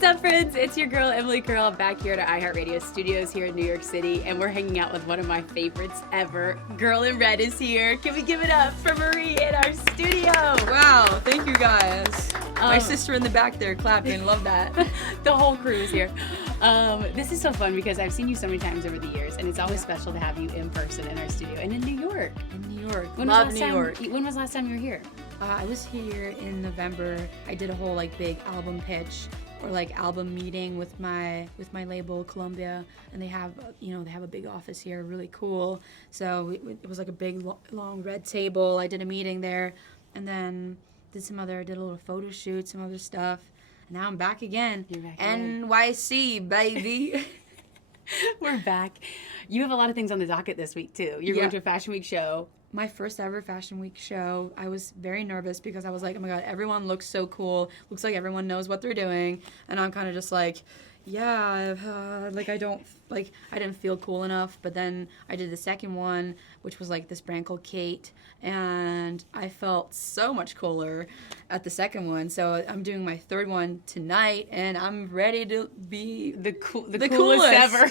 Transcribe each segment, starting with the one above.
What's up, friends? It's your girl, Emily Curl, back here at iHeartRadio studios here in New York City, and we're hanging out with one of my favorites ever. Girl in Red is here. Can we give it up for Marie in our studio? Wow, thank you guys. My sister in the back there clapping, love that. The whole crew is here. This is so fun because I've seen you so many times over the years, and it's always special to have you in person in our studio and in New York. Love New York. When was the last time you were here? I was here in November. I did a whole big album pitch or album meeting with my label Columbia, and they have a big office here, really cool. So it was like a big long red table. I did a meeting there, and then did a little photo shoot, some other stuff. And now I'm back again. You're back again. NYC, baby. We're back. You have a lot of things on the docket this week too. You're going to a Fashion Week show. My first ever Fashion Week show. I was very nervous because I was like, oh my God, everyone looks so cool. Looks like everyone knows what they're doing. And I'm kind of just like, yeah, I didn't feel cool enough. But then I did the second one, which was this brand called Kate. And I felt so much cooler at the second one. So I'm doing my third one tonight, and I'm ready to be the coolest ever.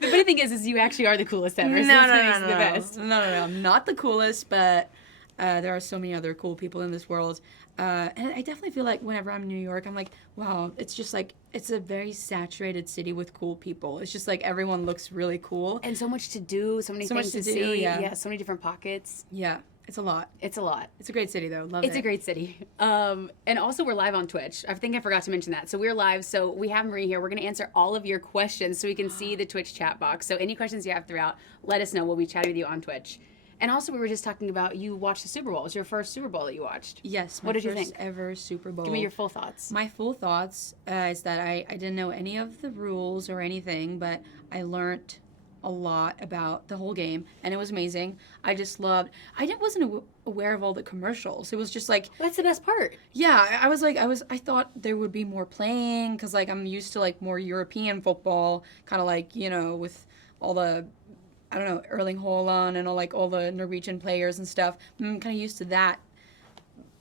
The funny thing is you actually are the coolest ever. No, the best. No, I'm not the coolest, but there are so many other cool people in this world. And I definitely feel like whenever I'm in New York, I'm like, wow, it's just it's a very saturated city with cool people. It's just everyone looks really cool. And so much to do, so many things to see. Yeah, so many different pockets. Yeah. It's a lot. It's a lot. It's a great city, though. Love it. It's a great city. And also, we're live on Twitch. I think I forgot to mention that. So we're live. So we have Marie here. We're going to answer all of your questions so we can see the Twitch chat box. So any questions you have throughout, let us know. We'll be chatting with you on Twitch. And also, we were just talking about you watched the Super Bowl. It was your first Super Bowl that you watched. Yes. What did you think? First ever Super Bowl. Give me your full thoughts. My full thoughts is that I didn't know any of the rules or anything, but I learned a lot about the whole game, and it was amazing. I just loved. Wasn't aware of all the commercials. It was just that's the best part. Yeah, I thought there would be more playing because I'm used to more European football, kind of with all the, I don't know, Erling Haaland and all the Norwegian players and stuff. I'm kind of used to that.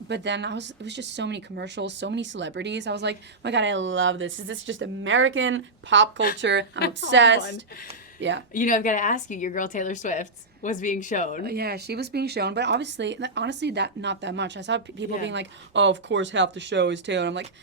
But then it was just so many commercials, so many celebrities. I was like, oh my God, I love this. Is this just American pop culture? I'm obsessed. Yeah. I've got to ask you, your girl Taylor Swift was being shown. Yeah, she was being shown, but honestly, that not that much. I saw people being like, oh, of course half the show is Taylor. I'm like,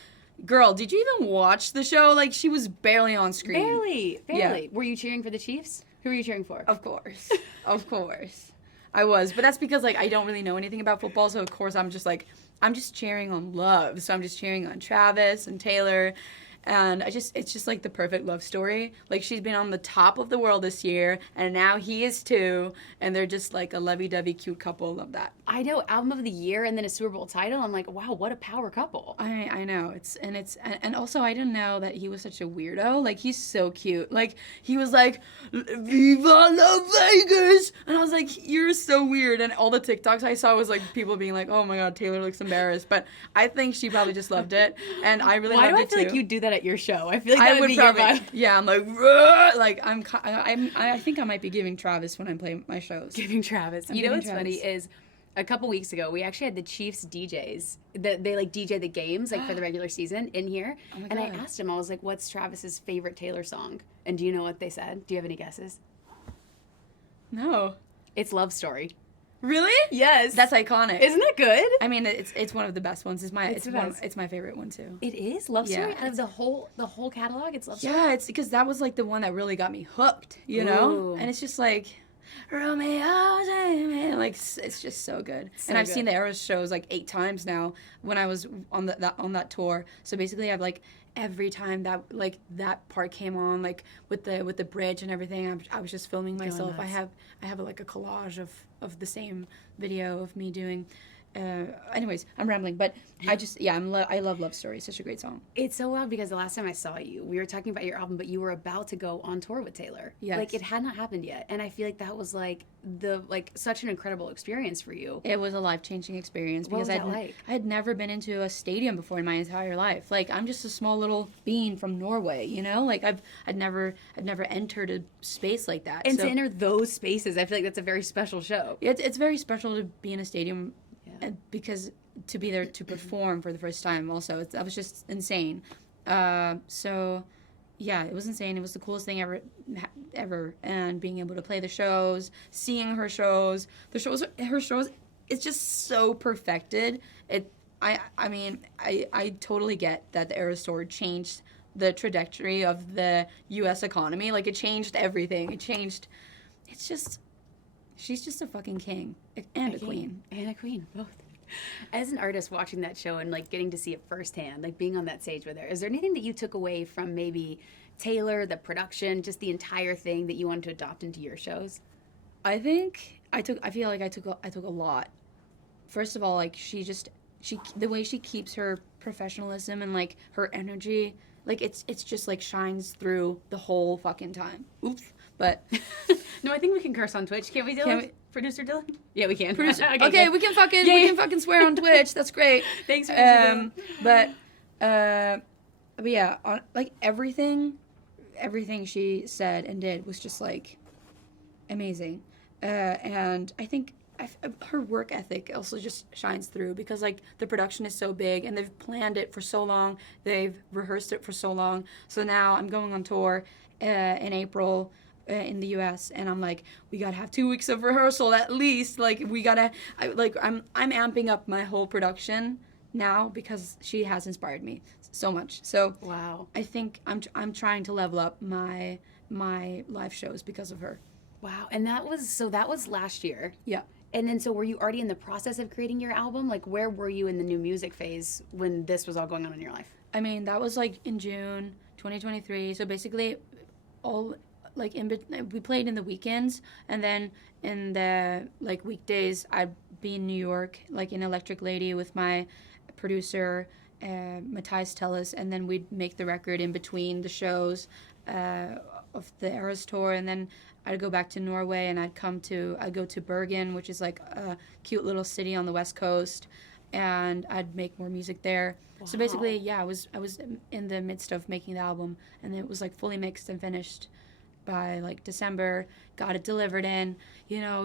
girl, did you even watch the show? She was barely on screen. Barely. Yeah. Were you cheering for the Chiefs? Who were you cheering for? Of course. Of course. I was, but that's because I don't really know anything about football, so of course I'm just cheering on love. So I'm just cheering on Travis and Taylor. And it's just the perfect love story. She's been on the top of the world this year, and now he is too, and they're just a lovey-dovey cute couple. Love that. I know, album of the year and then a Super Bowl title. I'm like, wow, what a power couple. I know. And also I didn't know that he was such a weirdo. He's so cute. He was like, Viva Las Vegas! And I was like, you're so weird. And all the TikToks I saw was people being like, oh my God, Taylor looks embarrassed. But I think she probably just loved it, and I really loved it too. Why do I feel like you do that at your show? I feel like that would be probably, your vibe. Yeah, I'm I think I might be giving Travis when I play my shows. Giving Travis. What's funny is a couple weeks ago we actually had the Chiefs DJs that they DJ the games for the regular season in here. Oh my God. And I asked him, I was like, what's Travis's favorite Taylor song? And do you know what they said? Do you have any guesses? No. It's Love Story. Really? Yes. That's iconic. Isn't that good? I mean, it's one of the best ones. It's my favorite one too. It is Love Story. Out of the whole catalog, it's Love Story. Yeah, it's because that was the one that really got me hooked. Know, and it's just Romeo, it's just so good. So and I've seen the Eras shows 8 times now when I was on that tour. So basically, I've every time that that part came on with the bridge and everything, I was just filming myself. I have a collage of the same video of me doing. Anyways, I'm rambling, but I love Love Story. Such a great song. It's so wild because the last time I saw you, we were talking about your album, but you were about to go on tour with Taylor. Yes. It had not happened yet, and I feel like that was such an incredible experience for you. It was a life-changing experience because I had never been into a stadium before in my entire life. I'm just a small little bean from Norway, I'd never entered a space like that. And to enter those spaces, I feel like that's a very special show. It's very special to be in a stadium. Because to be there to perform for the first time also, that was just insane. So yeah, it was insane. It was the coolest thing ever. And being able to play the shows, seeing her shows, her shows, it's just so perfected. I mean, I totally get that the Eras Tour changed the trajectory of the U.S. economy. Like, it changed everything. She's just a fucking king and a queen. And a queen, both. As an artist watching that show and like getting to see it firsthand, like being on that stage with her, is there anything that you took away from maybe Taylor, the production, just the entire thing that you wanted to adopt into your shows? I think I feel like I took a lot. First of all, like the way she keeps her professionalism and like her energy, like it's just like shines through the whole fucking time. Oops. But no, I think we can curse on Twitch. Can't we, Dylan? Can we? Producer Dylan? Yeah, we can. Okay, we can fucking swear on Twitch. That's great. Thanks, Producer Dylan. But yeah, like everything she said and did was just like amazing. And I think her work ethic also just shines through because like the production is so big and they've planned it for so long, they've rehearsed it for so long. So now I'm going on tour in April in the U.S. and I'm like, we gotta have 2 weeks of rehearsal at least. Like I'm amping up my whole production now because she has inspired me so much. So wow, I think I'm trying to level up my live shows because of her. Wow, and that was last year. Yeah. And then, so were you already in the process of creating your album? Like, where were you in the new music phase when this was all going on in your life? I mean, that was like in June 2023. So basically, we played in the weekends, and then in the like weekdays, I'd be in New York, like in Electric Lady with my producer, Matthias Tellis, and then we'd make the record in between the shows of the Eras Tour, and then I'd go back to Norway and I'd go to Bergen, which is like a cute little city on the West Coast, and I'd make more music there. Wow. So basically, yeah, I was in the midst of making the album, and it was like fully mixed and finished by like December. Got it delivered in,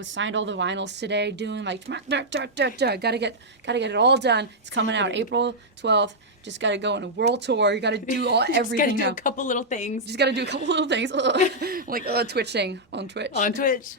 signed all the vinyls today, doing like gotta get it all done. It's coming out April 12th. Just gotta go on a world tour. You gotta do everything. Just gotta do a couple little things. Like twitching on Twitch. On Twitch.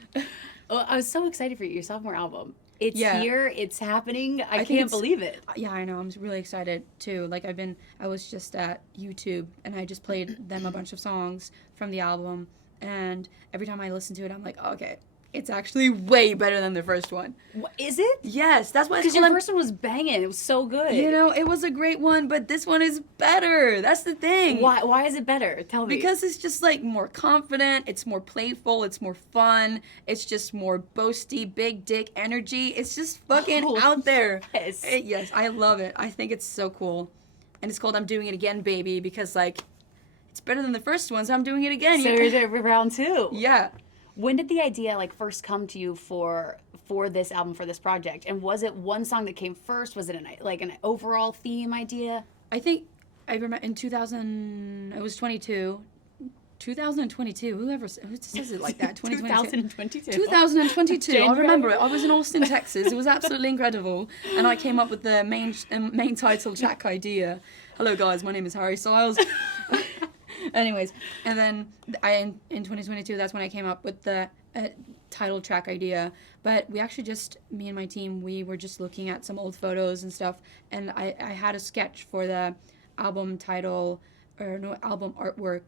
Well, I was so excited for you, your sophomore album. It's here. It's happening. I can't believe it. Yeah, I know. I'm really excited too. Like I was just at YouTube and I just played them a bunch of songs from the album. And every time I listen to it, I'm like, oh, okay, it's actually way better than the first one. What, is it? Yes, that's what. Because your first one was banging. It was so good. It was a great one, but this one is better. That's the thing. Why is it better? Tell me. Because it's just like more confident. It's more playful. It's more fun. It's just more boasty, big dick energy. It's just fucking out there. Yes. Yes, I love it. I think it's so cool. And it's called I'm Doing It Again, Baby, because like, it's better than the first one, so I'm doing it again. So you're doing round 2. Yeah. When did the idea first come to you for this album, for this project? And was it one song that came first? Was it an overall theme idea? I think I remember in 2000. I was 22. 2022. Who says it like that? 2022. 2022. I remember it. I was in Austin, Texas. It was absolutely incredible, and I came up with the main title track idea. Hello, guys. My name is Harry Styles. Anyways, and then in 2022, that's when I came up with the title track idea. But we actually me and my team, we were just looking at some old photos and stuff, and I had a sketch for the album title, album artwork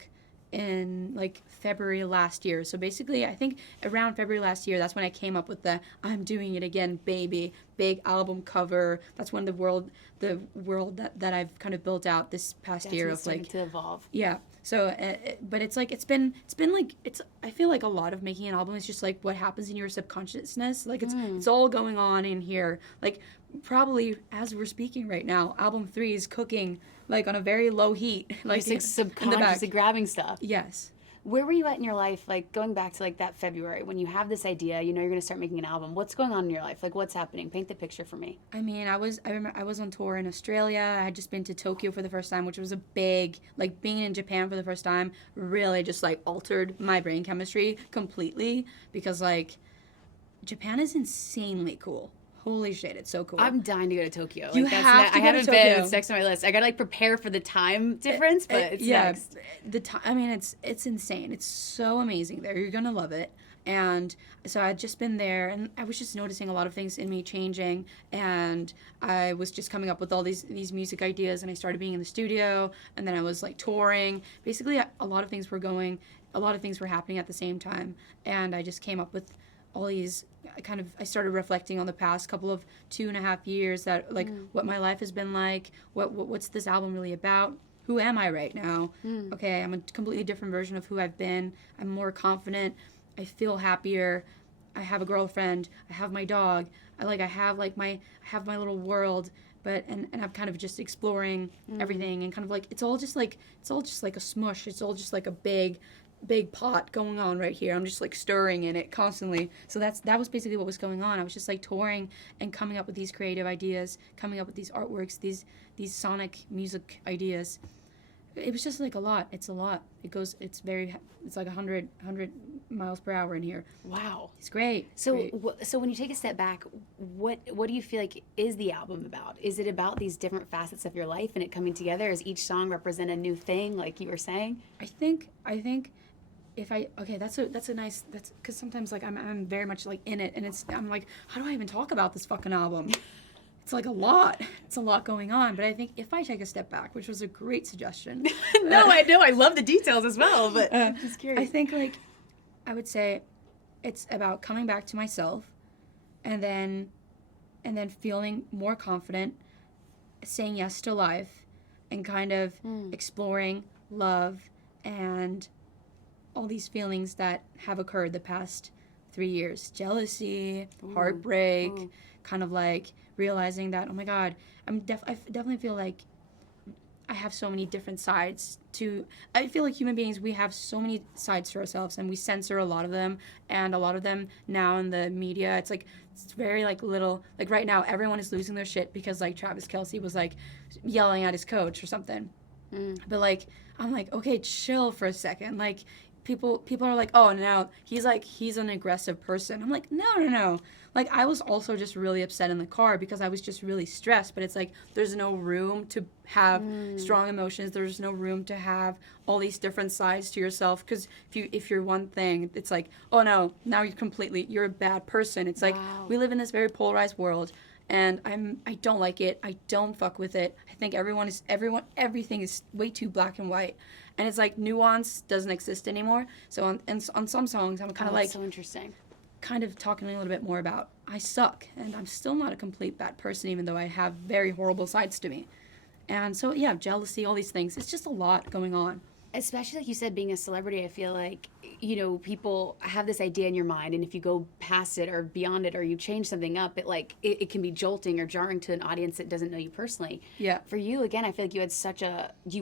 in like February last year. So basically, I think around February last year, that's when I came up with the I'm Doing It Again, Baby, big album cover. That's when the world that I've kind of built out this past year of like to evolve. Yeah. So, but it's like, it's been like, I feel like a lot of making an album is just like what happens in your subconsciousness. Like it's all going on in here. Like probably as we're speaking right now, album 3 is cooking like on a very low heat. Like subconsciously grabbing stuff. Yes. Where were you at in your life, like going back to like that February when you have this idea, you're going to start making an album? What's going on in your life? Like what's happening? Paint the picture for me. I mean, I remember I was on tour in Australia. I had just been to Tokyo for the first time, which was a big, like being in Japan for the first time really just like altered my brain chemistry completely because like Japan is insanely cool. holy shit, it's so cool. I'm dying to go to Tokyo. You Like, that's have to I go to haven't been. Tokyo. It's next on my list. I gotta like prepare for the time difference, but it's next. The time. I mean, it's insane. It's so amazing there. You're gonna love it. And so I'd just been there, and I was just noticing a lot of things in me changing, and I was just coming up with all these music ideas, and I started being in the studio, and then I was like touring. Basically, a lot of things were happening at the same time, and I just came up with all these I started reflecting on the past couple of 2.5 years, that like what my life has been like, what's this album really about, who am I right now? Okay, I'm a completely different version of who I've been. I'm more confident. I feel happier. I have a girlfriend. I have my dog. I have my little world. But and I'm kind of just exploring everything, and kind of like it's all just like a smush. It's all just like a big pot going on right here. I'm just like stirring in it constantly. So that was basically what was going on. I was just like touring and coming up with these creative ideas, coming up with these artworks, these sonic music ideas. It was just like a lot. It's a lot. It's like 100 miles per hour in here. Wow. It's great. So so when you take a step back, what do you feel like is the album about? Is it about these different facets of your life and it coming together? Does each song represent a new thing, like you were saying? I think that's because sometimes like I'm very much like in it, and I'm like, how do I even talk about this fucking album? It's like a lot. It's a lot going on. But I think if I take a step back, which was a great suggestion. No, I know. I love the details as well, but I'm just curious. I think like I would say it's about coming back to myself, and then feeling more confident, saying yes to life, and kind of exploring love and all these feelings that have occurred the past 3 years. Jealousy, heartbreak, kind of like realizing that, oh my God, I definitely feel like I have so many different sides to, I feel like human beings, we have so many sides to ourselves, and we censor a lot of them, and a lot of them now in the media, it's very like little, like right now everyone is losing their shit because like Travis Kelce was like yelling at his coach or something. But like, I'm like, okay, chill for a second. Like, people are like, oh, now he's an aggressive person. I'm like, no. Like, I was also just really upset in the car because I was just really stressed. But it's like, there's no room to have strong emotions. There's no room to have all these different sides to yourself. Because if you're one thing, it's like, oh no, now you're a bad person. It's like, we live in this very polarized world. And I don't like it. I don't fuck with it. I think everything is way too black and white. And it's like nuance doesn't exist anymore. So on some songs, I'm kind of like, so interesting. Kind of talking a little bit more about I suck, and I'm still not a complete bad person, even though I have very horrible sides to me. And so yeah, jealousy, all these things. It's just a lot going on. Especially like you said, being a celebrity, I feel like, people have this idea in your mind, and if you go past it or beyond it, or you change something up, it can be jolting or jarring to an audience that doesn't know you personally. Yeah. For you, again, I feel like you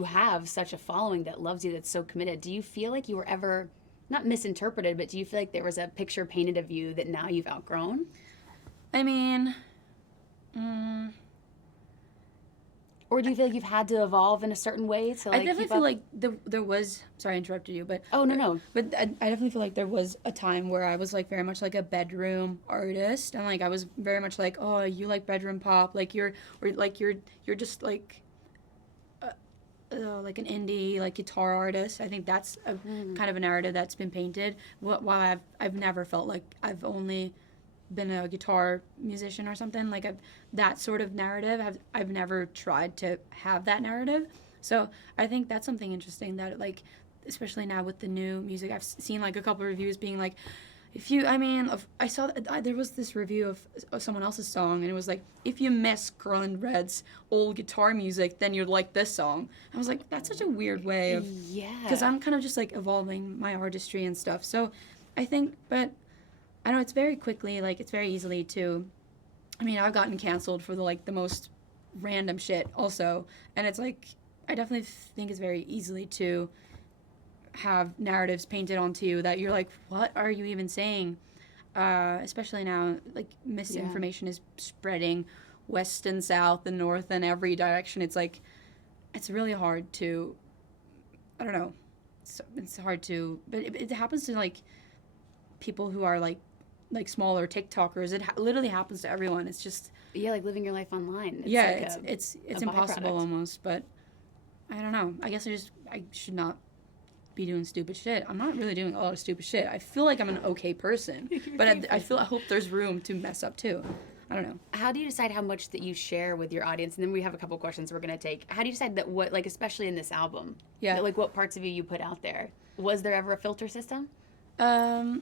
have such a following that loves you, that's so committed. Do you feel like you were ever, not misinterpreted, but do you feel like there was a picture painted of you that now you've outgrown? I mean, or do you feel like you've had to evolve in a certain way to like I definitely feel like there was, sorry I interrupted you, but oh no, but I definitely feel like there was a time where I was like very much like a bedroom artist, and like I was very much like, oh, you like bedroom pop, like you're just like like an indie like guitar artist. I think that's a kind of a narrative that's been painted. While I've never felt like I've only been a guitar musician or something, like that sort of narrative, I've never tried to have that narrative. So I think that's something interesting that, like, especially now with the new music, I've seen like a couple of reviews being like, I saw there was this review of someone else's song, and it was like, if you miss Girl in Red's old guitar music, then you'd like this song. I was like, that's such a weird way of, because I'm kind of just like evolving my artistry and stuff. So I think, but I know it's very quickly, like it's very easily to, I've gotten canceled for the most random shit also, and it's like, I definitely think it's very easily to have narratives painted onto you that you're like, what are you even saying? Especially now, like, misinformation is spreading west and south and north and every direction. It's like, it's really hard to, I don't know, it's hard to, but it happens to like people who are like like smaller TikTokers. It literally happens to everyone. It's just Yeah, like living your life online. It's yeah, like it's a impossible byproduct. almost. But I don't know. I guess I should not be doing stupid shit. I'm not really doing a lot of stupid shit. I feel like I'm an okay person, but I hope there's room to mess up too. I don't know. How do you decide how much that you share with your audience? And then we have a couple questions we're going to take. How do you decide that what, like, especially in this album, Yeah. like what parts of you put out there? Was there ever a filter system? Not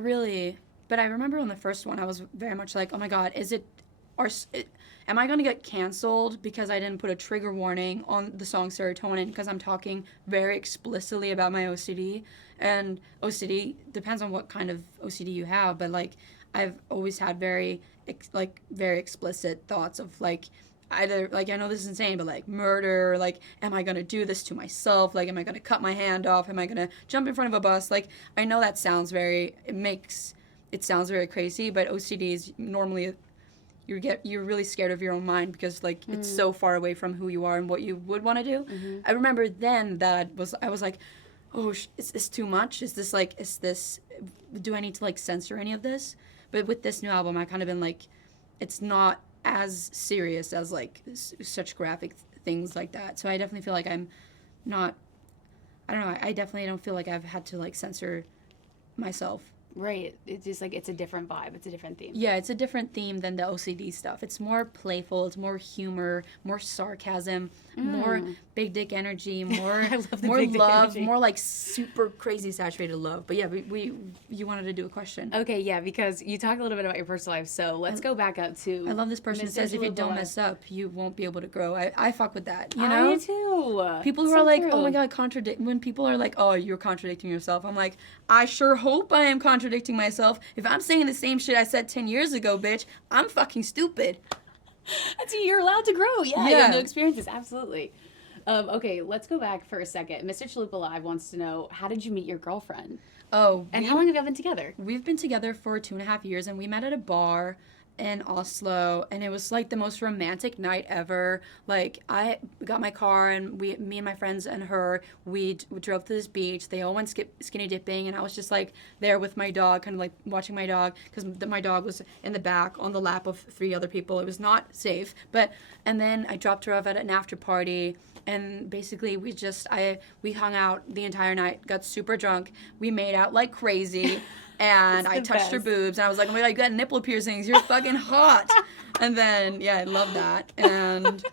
really. But I remember on the first one, I was very much like, oh my God, am I going to get canceled because I didn't put a trigger warning on the song Serotonin because I'm talking very explicitly about my OCD? And OCD depends on what kind of OCD you have, but like I've always had very explicit thoughts of like either, like, I know this is insane, but like murder, like, am I going to do this to myself? Like, am I going to cut my hand off? Am I going to jump in front of a bus? Like, I know that sounds it sounds very crazy, but OCD is normally you're really scared of your own mind because like it's so far away from who you are and what you would want to do. Mm-hmm. I remember then that I was like, oh, is this too much? Do I need to like censor any of this? But with this new album, I kind of been like, it's not as serious as like such graphic things like that. So I definitely feel like I'm not. I don't know. I definitely don't feel like I've had to like censor myself. Right. It's just like it's a different vibe. It's a different theme. Yeah, it's a different theme than the OCD stuff. It's more playful. It's more humor, more sarcasm, more big dick energy, more I love the more big dick love, energy. more like super crazy saturated love. But yeah, you wanted to do a question. Okay, yeah, because you talked a little bit about your personal life. So let's go back up to. I love this person that Mr. says if you don't Chalupa. mess up, you won't be able to grow. I fuck with that. You I know? do too. People who So are like, true. oh my God, when people are like, oh, you're contradicting yourself. I'm like, I sure hope I am contradicting myself. If I'm saying the same shit I said 10 years ago, bitch, I'm fucking stupid. You're allowed to grow. Yeah, you Yeah. have new experiences. Absolutely. Okay, let's go back for a second. Mr. Chalupa Live wants to know, how did you meet your girlfriend? Oh, And how long have y'all been together? We've been together for 2.5 years, and we met at a bar in Oslo, and it was like the most romantic night ever. Like, I got my car, and me and my friends and her, we drove to this beach. They all went skinny dipping, and I was just like there with my dog, kind of like watching my dog, because my dog was in the back on the lap of 3 other people. It was not safe, and then I dropped her off at an after party. And basically, we hung out the entire night, got super drunk. We made out like crazy, and I touched her boobs, and I was like, oh my God, you got nipple piercings. You're fucking hot. And then, yeah, I love that. And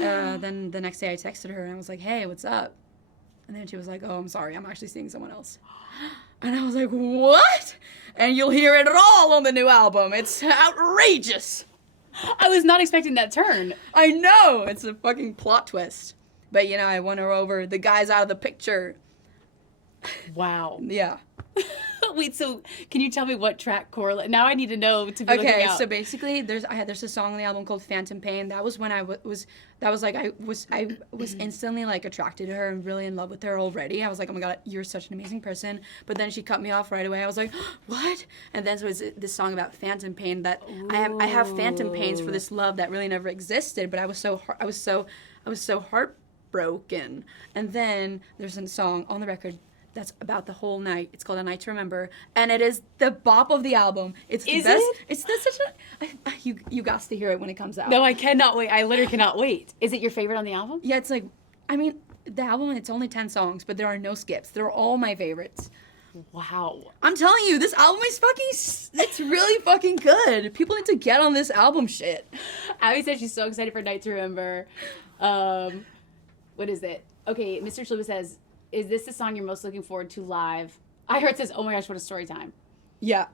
then the next day I texted her, and I was like, hey, what's up? And then she was like, oh, I'm sorry, I'm actually seeing someone else. And I was like, what? And you'll hear it all on the new album. It's outrageous. I was not expecting that turn. I know. It's a fucking plot twist. But, you know, I won her over. The guy's out of the picture. Wow. Yeah. Wait, so can you tell me what track correlate? Now I need to know to be looking Okay, out. so basically, there's a song on the album called Phantom Pain. That was when I was instantly like attracted to her and really in love with her already. I was like, oh my God, you're such an amazing person. But then she cut me off right away. I was like, what? And then so it's this song about phantom pain that I have phantom pains for this love that really never existed. But I was so heartbroken. And then there's a song on the record that's about the whole night. It's called A Night to Remember, and it is the bop of the album. It's the Is best. it? It's such a you got to hear it when it comes out. No, I cannot wait. I literally cannot wait. Is it your favorite on the album? Yeah, it's like, I mean, the album, it's only 10 songs, but there are no skips. They're all my favorites. Wow. I'm telling you, this album is it's really fucking good. People need to get on this album shit. Abby said she's so excited for Night to Remember. What is it? Okay, Mr. Chalupa says, is this the song you're most looking forward to live? I heard it says, oh my gosh, what a story time. Yeah.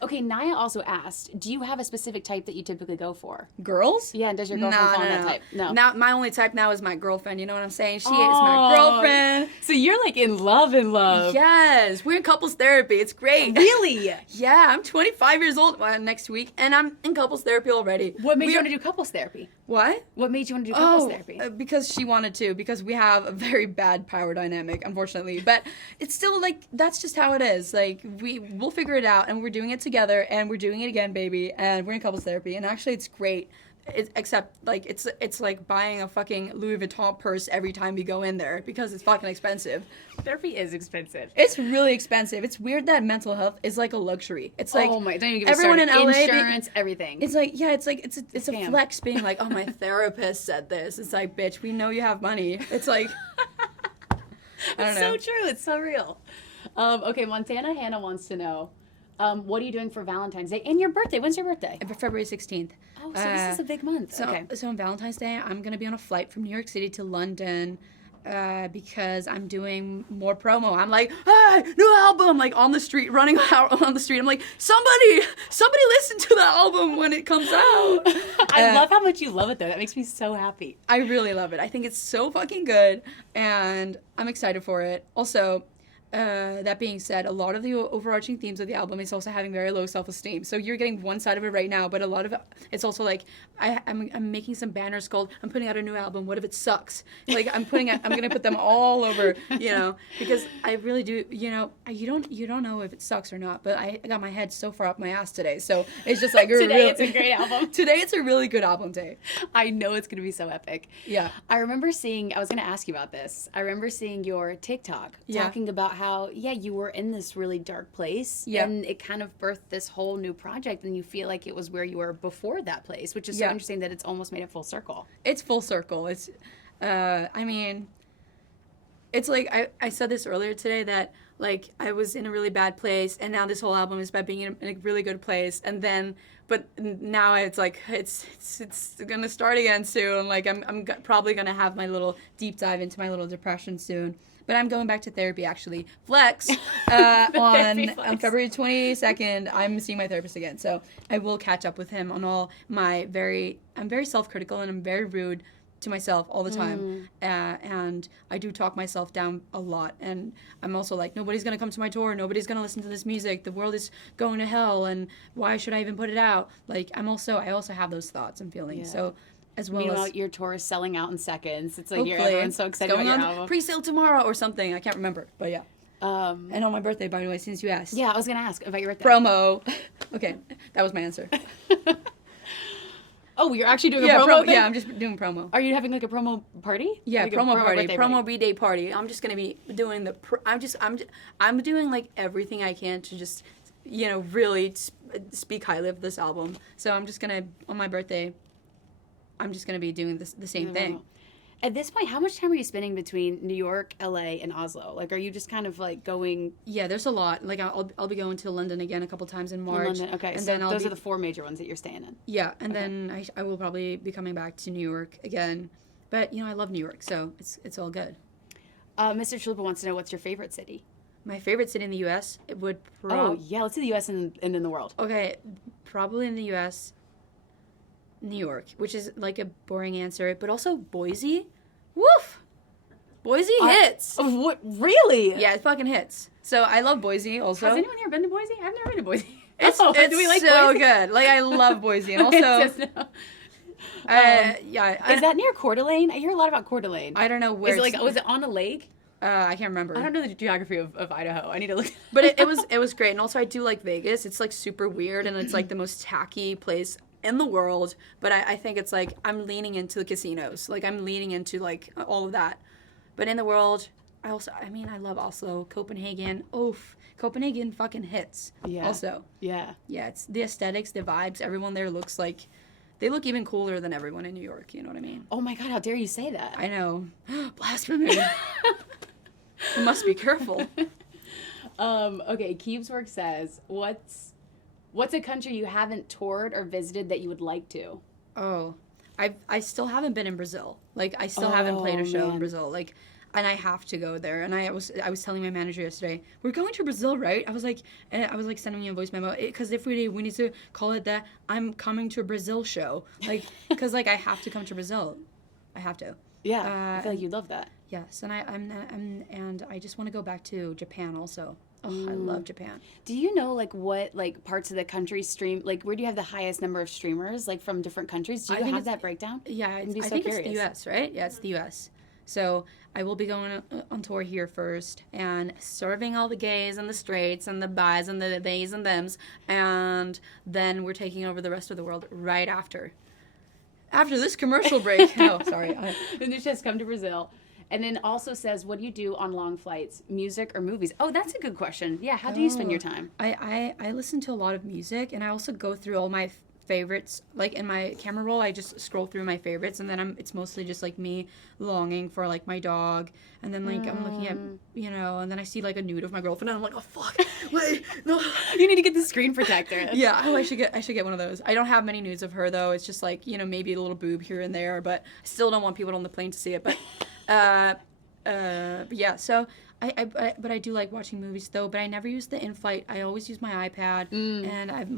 Okay, Naya also asked, do you have a specific type that you typically go for? Girls? Yeah, and does your girlfriend fall in that type? No. Now, my only type now is my girlfriend. You know what I'm saying? She is my girlfriend. So you're like in love. Yes. We're in couples therapy. It's great. Really? Yeah, I'm 25 years old next week, and I'm in couples therapy already. What made you want to do couples therapy? What? What made you want to do couples therapy? Because she wanted to, because we have a very bad power dynamic, unfortunately. But it's still, like, that's just how it is. Like, we'll figure it out, and we're doing it together, and we're doing it again, baby, and we're in couples therapy. And actually, it's great. except like it's like buying a fucking Louis Vuitton purse every time we go in there because it's fucking expensive. Therapy is expensive. It's really expensive. It's weird that mental health is like a luxury. It's like, oh my, don't even get me everyone started. in LA, Insurance, everything. it's like, yeah, it's like it's a Scam. flex being like, oh, my therapist said this. It's like, bitch, we know you have money. It's like, I don't It's know. so true. It's so real. Okay, Montana Hannah wants to know, what are you doing for Valentine's Day and your birthday? When's your birthday? February 16th. Oh, so this is a big month. So, Okay. so on Valentine's Day, I'm going to be on a flight from New York City to London because I'm doing more promo. I'm like, hey, new album, like on the street, running out on the street. I'm like, somebody listen to the album when it comes out. I love how much you love it, though. That makes me so happy. I really love it. I think it's so fucking good, and I'm excited for it. Also, that being said, a lot of the overarching themes of the album is also having very low self-esteem. So you're getting one side of it right now, but a lot of it's also like I'm making some banners called "I'm putting out a new album. What if it sucks?" Like I'm gonna put them all over, because I really do. You don't know if it sucks or not. But I got my head so far up my ass today, so it's just like Today it's a great album. Today it's a really good album day. I know it's going to be so epic. Yeah. I remember seeing, I was going to ask you about this. I remember seeing your TikTok talking about how, you were in this really dark place. Yeah. And it kind of birthed this whole new project, and you feel like it was where you were before that place, which is so interesting that it's almost made it full circle. It's full circle. It's, I mean, it's like, I said this earlier today that, like, I was in a really bad place, and now this whole album is about being in a really good place, and then, but now it's like, it's gonna start again soon. Like, I'm probably gonna have my little deep dive into my little depression soon. But I'm going back to therapy, actually. Flex. On February 22nd, I'm seeing my therapist again. So I will catch up with him on all my I'm very self-critical, and I'm very rude to myself all the time. And I do talk myself down a lot. And I'm also like, nobody's going to come to my tour. Nobody's going to listen to this music. The world is going to hell. And why should I even put it out? Like, I also have those thoughts and feelings. Yeah. So as well Meanwhile, as your tour is selling out in seconds. It's like hopefully, everyone's so excited going about your on album. pre-sale tomorrow or something. I can't remember, but yeah. And on my birthday, by the way, since you asked. Yeah, I was going to ask about your birthday. Promo. Okay, that was my answer. Oh, you're actually doing a promo thing? Yeah, I'm just doing promo. Are you having like a promo party? Yeah, like promo party, birthday promo party? B-Day party. I'm just gonna be doing I'm doing like everything I can to just, really speak highly of this album. So I'm just gonna, on my birthday, I'm just gonna be doing the same thing. At this point, how much time are you spending between New York, LA, and Oslo? Like, are you just kind of like going? Yeah, there's a lot. Like, I'll be going to London again a couple times in March. London? Okay, and so then those are the 4 major ones that you're staying in. Yeah, and then I will probably be coming back to New York again. But I love New York, so it's all good. Mr. Chalupa wants to know, what's your favorite city? My favorite city in the U.S. it would let's do the U.S. and in the world. Okay, probably in the U.S. New York, which is like a boring answer, but also Boise. Woof! Boise hits. What? Really? Yeah, it fucking hits. So I love Boise also. Has anyone here been to Boise? I've never been to Boise. It's do we like so Boise? good. Like, I love Boise, and also No. yeah. Is that near Coeur d'Alene? I hear a lot about Coeur d'Alene. I don't know where. Is it like? Was it on a lake? I can't remember. I don't know the geography of Idaho. I need to look. But it was great, and also I do like Vegas. It's like super weird, and it's like the most tacky place in the world. But I think it's like I'm leaning into the casinos. Like, I'm leaning into like all of that. But in the world, I love Oslo, Copenhagen. Oof, Copenhagen fucking hits. Yeah. Also. Yeah. Yeah, it's the aesthetics, the vibes. Everyone there looks like they look even cooler than everyone in New York. You know what I mean? Oh my God! How dare you say that? I know. Blasphemy. You must be careful. Okay, Keebswork says, what's a country you haven't toured or visited that you would like to? Oh, I still haven't been in Brazil. Like, I still haven't played a show in Brazil. Like, and I have to go there. And I was telling my manager yesterday, we're going to Brazil, right? I was like sending you a voice memo, because if we need to call it that I'm coming to a Brazil show. Like, because like I have to come to Brazil. I have to. Yeah, I feel like you'd love that. Yes, and and I just want to go back to Japan also. Oh, I love Japan. Do you know like what like parts of the country stream, like where do you have the highest number of streamers like from different countries? Do you have that breakdown? Yeah, I think curious. it's the U.S., right? Yeah, it's the U.S. So I will be going on tour here first and serving all the gays and the straights and the bis and the theys and thems, and then we're taking over the rest of the world right after. after this commercial break. Oh, sorry. Anusha has come to Brazil. And then also says, what do you do on long flights? Music or movies? Oh, that's a good question. Yeah, how do you spend your time? I listen to a lot of music, and I also go through all my favorites. Like in my camera roll, I just scroll through my favorites, and then it's mostly just like me longing for like my dog, and then like I'm looking at, and then I see like a nude of my girlfriend, and I'm like, oh fuck, wait, no. You need to get the screen protector. Yeah, I should get one of those. I don't have many nudes of her though. It's just like, maybe a little boob here and there, but I still don't want people on the plane to see it. But but yeah, so I do like watching movies though, but I never use the in-flight. I always use my iPad, and I've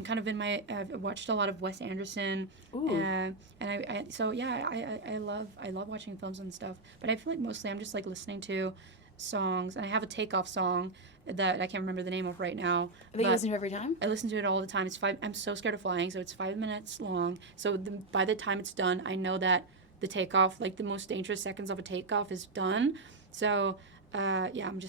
watched a lot of Wes Anderson, and I love watching films and stuff. But I feel like mostly I'm just like listening to songs, and I have a takeoff song that I can't remember the name of right now. That you listen to every time? I listen to it all the time. I'm so scared of flying, so it's 5 minutes long. So by the time it's done, I know that the takeoff, like the most dangerous seconds of a takeoff, is done. So I'm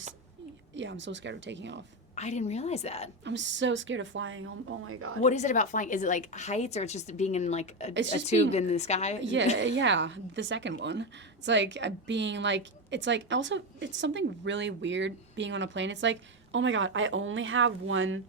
so scared of taking off. I didn't realize that. I'm so scared of flying. Oh my god. What is it about flying? Is it like heights, or it's just being in like a tube in the sky? Yeah, the second one. It's like being like, it's like, also it's something really weird being on a plane. It's like, oh my god, I only have one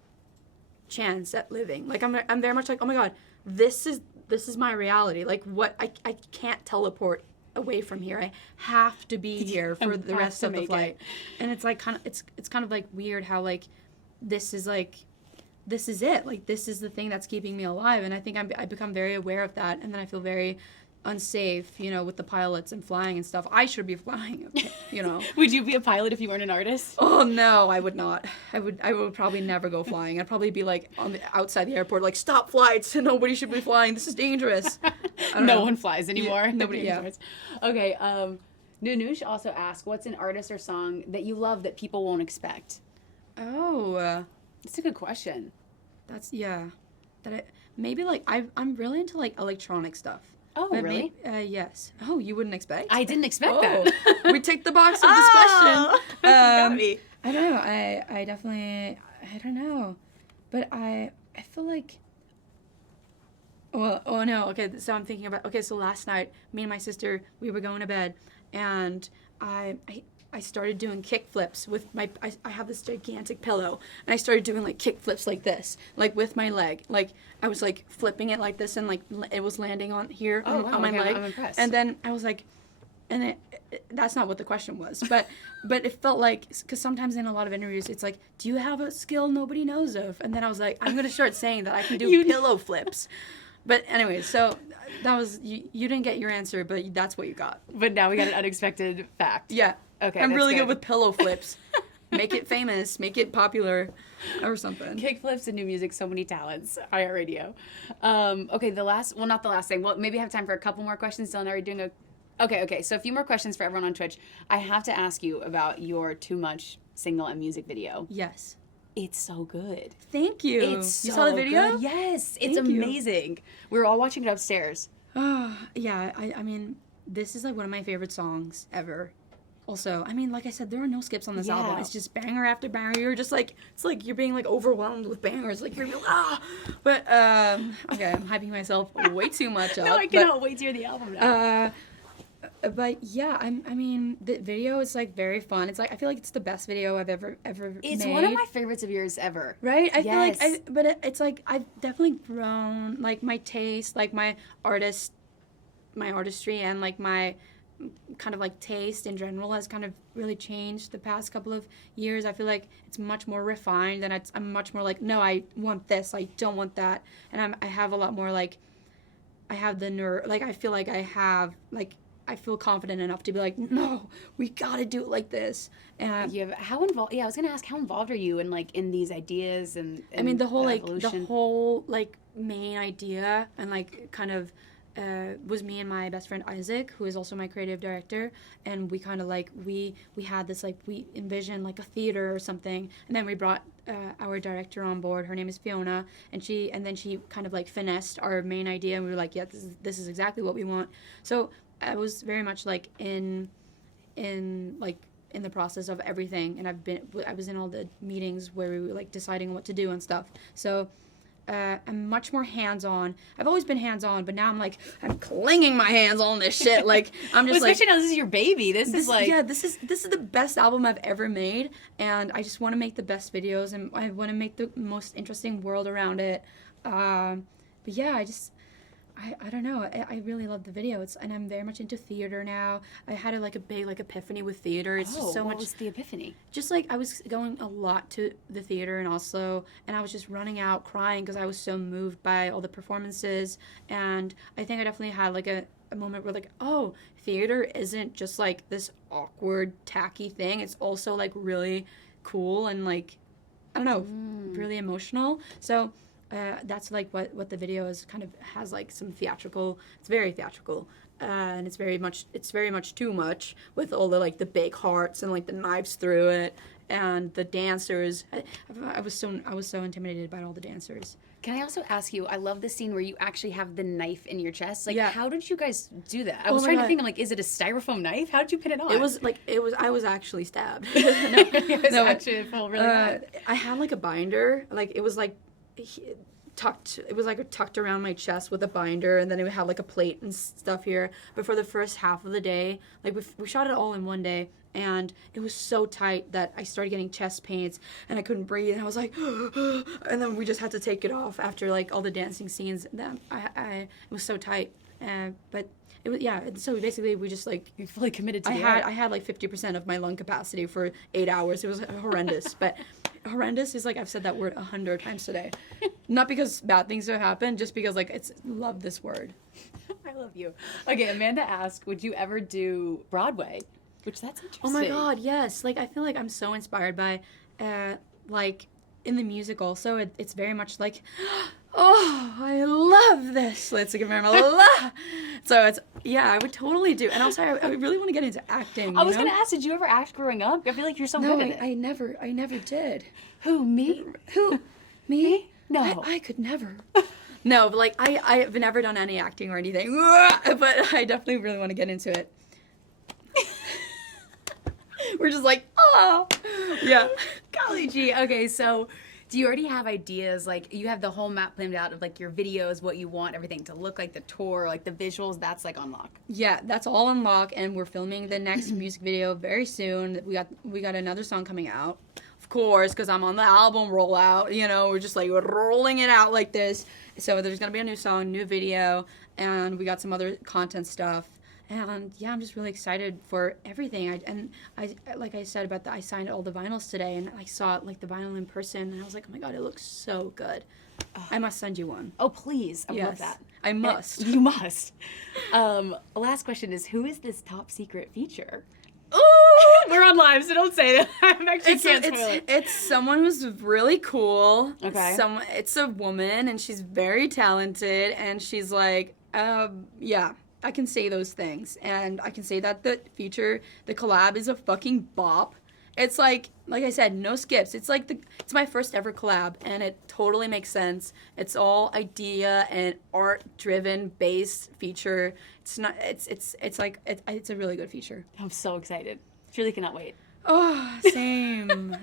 chance at living. Like I'm very much like, oh my god, this is my reality. Like what, I can't teleport away from here. I have to be here for the rest of the flight. And it's like it's kind of like weird how like this is it. Like this is the thing that's keeping me alive. And I think I become very aware of that, and then I feel very unsafe, with the pilots and flying and stuff. I should be flying, Would you be a pilot if you weren't an artist? Oh no, I would not. I would probably never go flying. I'd probably be like outside the airport, like, stop flights. Nobody should be flying. This is dangerous. No one flies anymore. Yeah, Nobody yeah. enjoys. Okay. Nunush also asked, what's an artist or song that you love that people won't expect? Oh, that's a good question. That's maybe like I'm really into like electronic stuff. Oh, but really? Yes. Oh, you wouldn't expect? I didn't expect that. We ticked the box of this question. You got me. I don't know. I definitely, I don't know. But I feel like, well, oh no. Okay, so I'm thinking about, so last night, me and my sister, we were going to bed, and I started doing kick flips with I have this gigantic pillow, and I started doing like kick flips like this, like with my leg. Like I was like flipping it like this, and like it was landing on here on my leg. I'm impressed. And then I was like, and that's not what the question was, but it felt like, because sometimes in a lot of interviews it's like, do you have a skill nobody knows of? And then I was like, I'm gonna start saying that I can do pillow flips. But anyway, so that was, you didn't get your answer, but that's what you got. But now we got an unexpected fact. Yeah. Okay. I'm really good with pillow flips. Make it famous, make it popular, or something. Kickflips and new music, so many talents. iHeartRadio. Okay, not the last thing. Well, maybe I have time for a couple more questions. Dylan, are you doing Okay, so a few more questions for everyone on Twitch. I have to ask you about your Too Much single and music video. Yes. It's so good. Thank you. It's you saw the video? Good. Yes, it's Thank you. amazing. We were all watching it upstairs. Yeah, I mean, this is like one of my favorite songs ever. Also, I mean, like I said, there are no skips on this album. It's just banger after banger. You're just like, it's like you're being like overwhelmed with bangers. Like you're But okay, I'm hyping myself way too much up. No, I cannot wait to hear the album now. But yeah, I mean, the video is like very fun. It's like, I feel like it's the best video I've ever It's made. one of my favorites of yours ever. Right? I Yes. feel like, it's like I've definitely grown, like my taste, like my artistry, and like my kind of like taste in general has kind of really changed the past couple of years. I feel like it's much more refined, and I'm much more like, no, I want this, I don't want that, and I have a lot more like, I have the nerve, like I feel like I feel confident enough to be like, no, we gotta do it like this. And how involved? Yeah, I was gonna ask, how involved are you in these ideas and I mean the whole evolution? main idea and like kind of was me and my best friend Isaac, who is also my creative director, and we kind of like we had this like, we envisioned like a theater or something, and then we brought our director on board. Her name is Fiona, and then she kind of like finessed our main idea, and we were like, yeah, this is exactly what we want. So I was very much like in the process of everything, and I was in all the meetings where we were like deciding what to do and stuff. So I'm much more hands-on. I've always been hands-on, but now I'm clinging my hands on this shit. Like, I'm just especially now this is your baby. This is like... Yeah, this is the best album I've ever made, and I just want to make the best videos, and I want to make the most interesting world around it. But yeah, I don't know. I really love the video. And I'm very much into theater now. I had a big epiphany with theater. It's just so much. What was the epiphany? Just I was going a lot to the theater and I was just running out crying because I was so moved by all the performances. And I think I definitely had a moment where oh, theater isn't just this awkward, tacky thing. It's also really cool and I don't know, really emotional. So that's what the video is kind of has some theatrical. It's very theatrical, and it's very much too much with all the big hearts and the knives through it and the dancers. I was so intimidated by all the dancers. Can I also ask you? I love the scene where you actually have the knife in your chest. Yeah. How did you guys do that? I was trying to think. I'm is it a styrofoam knife? How did you pin it on? It was I was actually stabbed. Actually felt really bad. I had a binder. It was tucked. It was tucked around my chest with a binder, and then it would have a plate and stuff here. But for the first half of the day, we shot it all in one day, and it was so tight that I started getting chest pains, and I couldn't breathe, and I was and then we just had to take it off after all the dancing scenes. And then it was so tight, but. It was, yeah, so basically we just You're fully committed to I had 50% of my lung capacity for 8 hours. It was horrendous, but horrendous is I've said that word 100 times today. Not because bad things have happened, just because love this word. I love you. Okay, Amanda asked, would you ever do Broadway? Which that's interesting. Oh my God, yes. I feel I'm so inspired by in the musical. So it's very much oh, I love this. Let's give me a So I would totally do. And also, I really want to get into acting. I was going to ask, did you ever act growing up? I feel like you're so good at it. I never did. Who, me? Who? Me? No. I could never. No, but I've never done any acting or anything. But I definitely really want to get into it. We're just oh. Yeah. Golly gee. Okay, so do you already have ideas? You have the whole map planned out of your videos, what you want everything to look like, the tour, the visuals, that's on lock. Yeah, that's all on lock, and we're filming the next music video very soon. We got another song coming out, of course, because I'm on the album rollout. We're just rolling it out like this. So there's gonna be a new song, new video, and we got some other content stuff. And yeah, I'm just really excited for everything. I like I said about I signed all the vinyls today, and I saw the vinyl in person, and I was oh my God, it looks so good. I must send you one. Oh please, I love that. I must. You must. Last question is, who is this top secret feature? Ooh, we're on live, so don't say that. I'm actually can't spoil it. It's someone who's really cool. Okay. It's a woman, and she's very talented, and she's yeah. I can say those things, and I can say that the collab is a fucking bop. It's like I said, no skips. It's it's my first ever collab, and it totally makes sense. It's all idea and art driven based feature. It's not. It's a really good feature. I'm so excited. Truly cannot wait. Oh, same.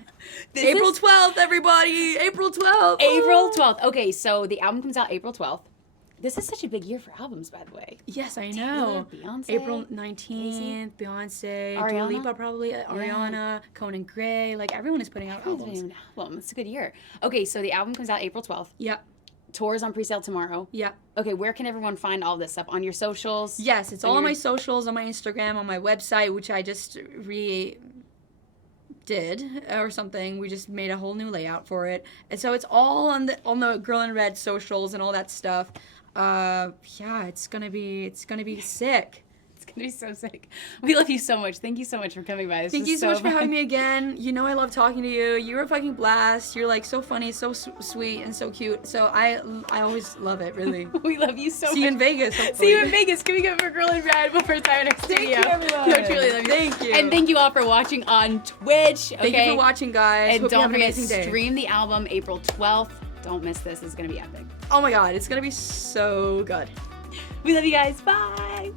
April 12th, everybody. April 12th. April 12th. Okay, so the album comes out April 12th. This is such a big year for albums, by the way. Yes, I know. Taylor, Beyonce, April 19th, Beyonce, Ariana? Dua Lipa probably, Ariana, Conan Gray. Everyone is putting out albums. An album. It's a good year. Okay, so the album comes out April 12th. Yep. Tour's on pre-sale tomorrow. Yep. Okay, where can everyone find all this stuff? On your socials? Yes, it's all on my socials, on my Instagram, on my website, which I just did or something. We just made a whole new layout for it, and so it's all on the Girl in Red socials and all that stuff. Yeah, it's gonna be sick. It's gonna be so sick. We love you so much. Thank you so much for coming by. Thank you so much for having me again. I love talking to you. You're a fucking blast. You're so funny, so sweet, and so cute. So I always love it, really. We love you so much. See you in Vegas. Hopefully. See you in Vegas. Can we go for Girl in Red before time next video? Thank you, everyone. No, truly love you. Thank you. And thank you all for watching on Twitch. Okay? Thank you for watching, guys. And Hope don't forget, day. stream the album April 12th. Don't miss this. It's gonna be epic. Oh my God, it's gonna be so good. We love you guys. Bye.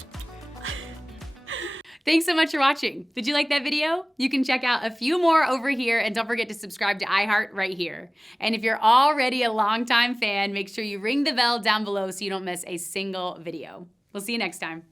Thanks so much for watching. Did you like that video? You can check out a few more over here, and don't forget to subscribe to iHeart right here. And if you're already a longtime fan, make sure you ring the bell down below so you don't miss a single video. We'll see you next time.